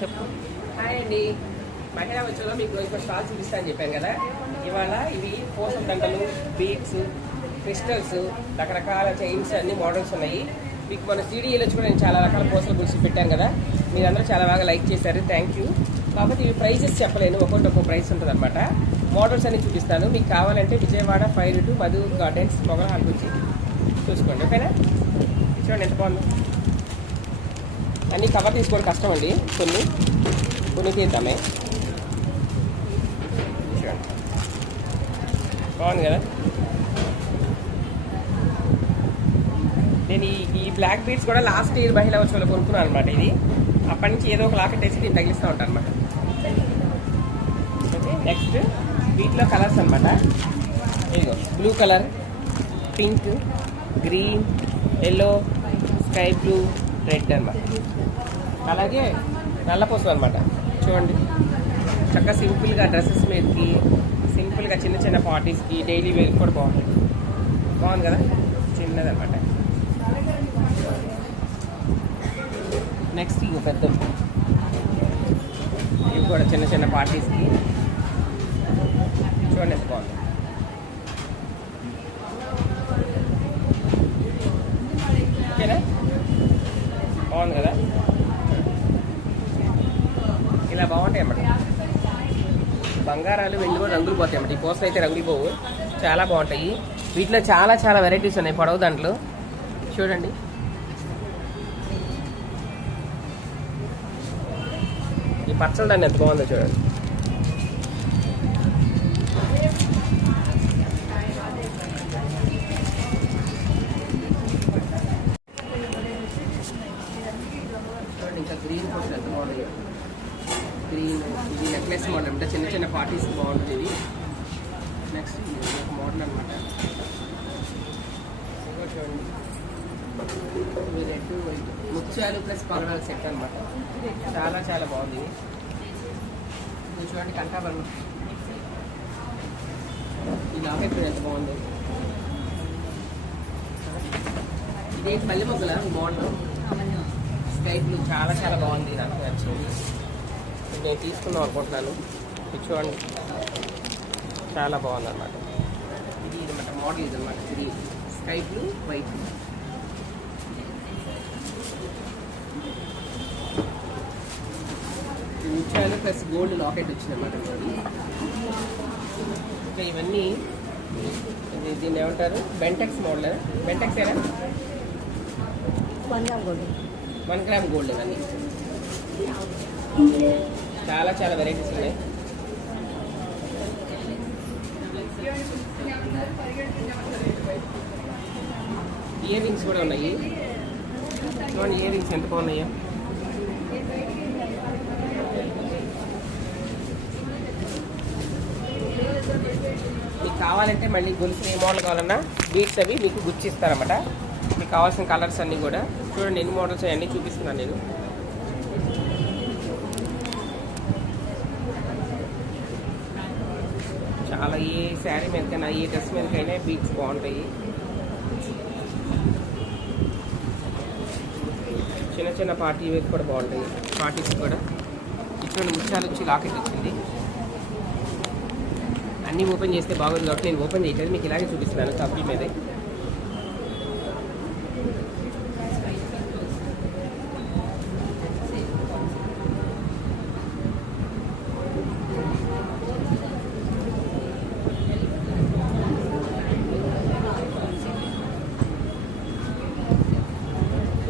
చెప్పు. హాయ్ అండి, మహిళా వచ్చలో మీకు ఇంకో స్టాల్ చూపిస్తానని చెప్పాను కదా. ఇవాళ ఇవి పూసల దండలు, బీడ్స్, క్రిస్టల్స్, రకరకాల చైన్స్ అన్ని మోడల్స్ ఉన్నాయి. మీకు మన సీడీఏలో కూడా నేను చాలా రకాల పూసల గురించి పెట్టాను కదా, మీరందరూ చాలా బాగా లైక్ చేశారు, థ్యాంక్ యూ. కాబట్టి ఇవి ప్రైజెస్ చెప్పలేను, ఒక్కొక్క ప్రైస్ ఉంటుంది అనమాట. మోడల్స్ అన్ని చూపిస్తాను. మీకు కావాలంటే విజయవాడ 5 మధు గార్డెన్స్ మొగల హాల్ గురించి చూసుకోండి, ఓకేనా? చూడండి ఎంత బాగుంది. అన్ని కవర్ తీసుకోవడం కష్టం అండి, కొన్ని తీద్దామే. చూడండి బాగుంది కదా. నేను ఈ బ్లాక్ బీడ్స్ కూడా లాస్ట్ ఇయర్ మహిళా ఉత్సవంలో కొనుక్కున్నాను అనమాట. ఇది అప్పటి నుంచి ఏదో ఒక లాకెట్ వేసి దీన్ని తగిలిస్తూ ఉంటాను అనమాట. ఓకే, నెక్స్ట్ వీటిలో కలర్స్ అనమాట. ఇదిగో blue colour, pink, green, yellow, sky blue, red అనమాట. అలాగే నల్లపూసలు అనమాట. చూడండి చక్కగా సింపుల్గా డ్రెస్సెస్ మీదకి, సింపుల్గా చిన్న చిన్న పార్టీస్కి, డైలీ వేర్ కూడా బాగుంది కదా. చిన్నది అనమాట. నెక్స్ట్ ఇవి పెద్ద, ఇవి కూడా చిన్న చిన్న పార్టీస్కి. చూడండి ఎంత బాగుంది. ఓకేనా, బాగుంది కదా. ఇలా బాగుంటాయి అన్నమాట. బంగారాలు వెండి కూడా రంగులు పోతాయి అన్నమాట. ఈ పూసలు అయితే రంగులు పోవు, చాలా బాగుంటాయి. వీటిలో చాలా చాలా వెరైటీస్ ఉన్నాయి పొడవు దాంట్లో. చూడండి ఈ పచ్చల దాన్ని ఎంత బాగుందో చూడండి. చూడండి ఇంకా గ్రీన్ పూసలు ఎంత బాగున్నాయి. గ్రీన్ ఇది నెక్లెస్ మోడల్ అంటే చిన్న చిన్న పార్టీస్ బాగుంటుంది ఇది. నెక్స్ట్ ఇది ఒక మోడల్ అనమాట. చూడండి ఇవి రెడ్ వైట్ ముత్యాలు ప్లస్ పగడాల సెట్ అనమాట. చాలా చాలా బాగుంది. ఇది చూడండి కంఠాభరణం. ఈ లాకెట్ ఎంత బాగుంది. ఇదే పల్లె మొగ్గల మోడల్ స్కై బ్లూ, చాలా చాలా బాగుంది. నాకు నచ్చింది, నేను తీసుకుందాం అనుకుంటున్నాను. ఇది చూడండి చాలా బాగుంది అనమాట. ఇది అనమాట మోడల్, ఇది అనమాట. ఇది స్కై బ్లూ వైట్. ముత్యాలు ప్లస్ గోల్డ్ లాకెట్ వచ్చిందన్నమాట. ఇంకా ఇవన్నీ దీన్ని ఏమంటారు, బెంటెక్స్ మోడల్. బెంటెక్స్ ఏనా, 1 గ్రామ్ గోల్డ్. ఇవన్నీ చాలా చాలా వెరైటీస్ ఉన్నాయి. ఇయర్ రింగ్స్ కూడా ఉన్నాయి. చూడండి ఇయర్ రింగ్స్ ఎంత బాగున్నాయో. మీకు కావాలంటే మళ్ళీ గొలుసు ఏ మోడల్ కావాలన్నా బీట్స్ అవి మీకు గుర్తిస్తారన్నమాట. మీకు కావాల్సిన కలర్స్ అన్నీ కూడా చూడండి. ఎన్ని మోడల్స్ అవన్నీ చూపిస్తున్నాను నేను. చాలా ఏ శారీ మీదకైనా, ఏ డ్రెస్ మీదకైనా బీట్స్ బాగుంటాయి. చిన్న చిన్న పార్టీ వేర్ కూడా బాగుంటాయి, పార్టీస్ కూడా. ఇటువంటి ముత్యాలు వచ్చి లాకెట్ వచ్చింది. అన్నీ ఓపెన్ చేస్తే బాగుంది కాబట్టి నేను ఓపెన్ చేయట్లేదు, మీకు ఇలాగే చూపిస్తున్నాను కప్పుల మీదే.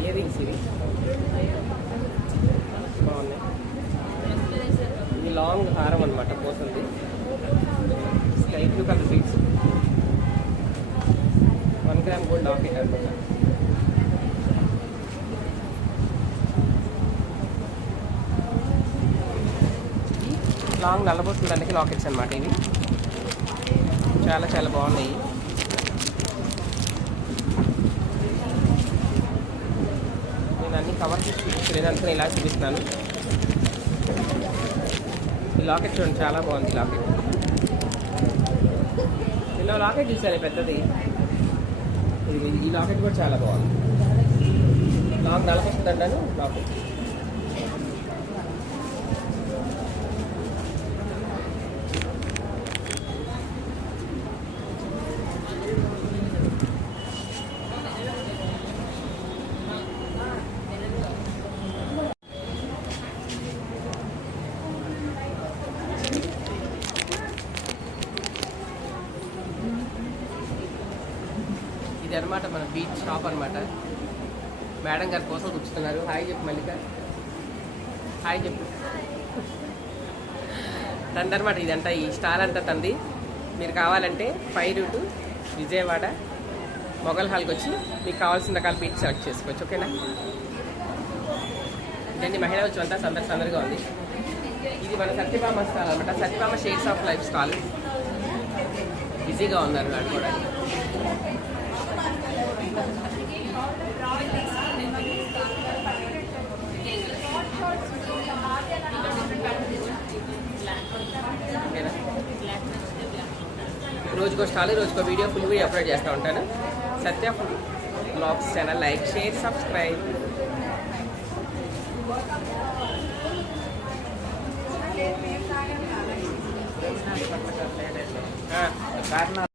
ఇయర్ రింగ్స్ ఇవి బాగున్నాయి. ఇది లాంగ్ హారం అనమాట, పోతుంది. Sky blue colour beads, 1 gram gold locket అనమాట. లాంగ్ నల్లబొట్లు దానికి లాకెట్స్ అనమాట. ఇవి చాలా చాలా బాగున్నాయి. నేను అన్ని కవర్ చేసి చూపిస్తున్నాను, అందుకని ఇలా చూపిస్తున్నాను. ఈ లాకెట్ చూడండి చాలా బాగుంది. లాకెట్ ఇలా లాకెట్ చూసాను పెద్దది. ఈ లాకెట్ కూడా చాలా బాగుంది. లాంగ్ నలకొస్తుందంటాను లాకెట్. ఇదన్నమాట మన బీచ్ షాప్ అన్నమాట. మేడం గారి కోసం కూర్చుతున్నారు. హాయ్ చెప్పు మల్లిక, హాయ్ చెప్పు. తందనమాట ఇదంతా, ఈ స్టాల్ అంతా తంది. మీరు కావాలంటే 5 రూట్ విజయవాడ మొగల్ హాల్కి వచ్చి మీకు కావాల్సిన రకాల బీచ్ సెలెక్ట్ చేసుకోవచ్చు. ఓకేనా? ఇదండి మహిళా వచ్చి అంతా సందడిగా ఉంది. ఇది మన సత్యభామ స్టాల్ అనమాట. Satyabhama shades of life stall. బిజీగా ఉన్నారు వాళ్ళు కూడా. రోజుకో స్టాల్, రోజుకో వీడియో, ఫుల్ వీడియో అప్లోడ్ చేస్తూ ఉంటాను. Satya blogs channel like, share, subscribe.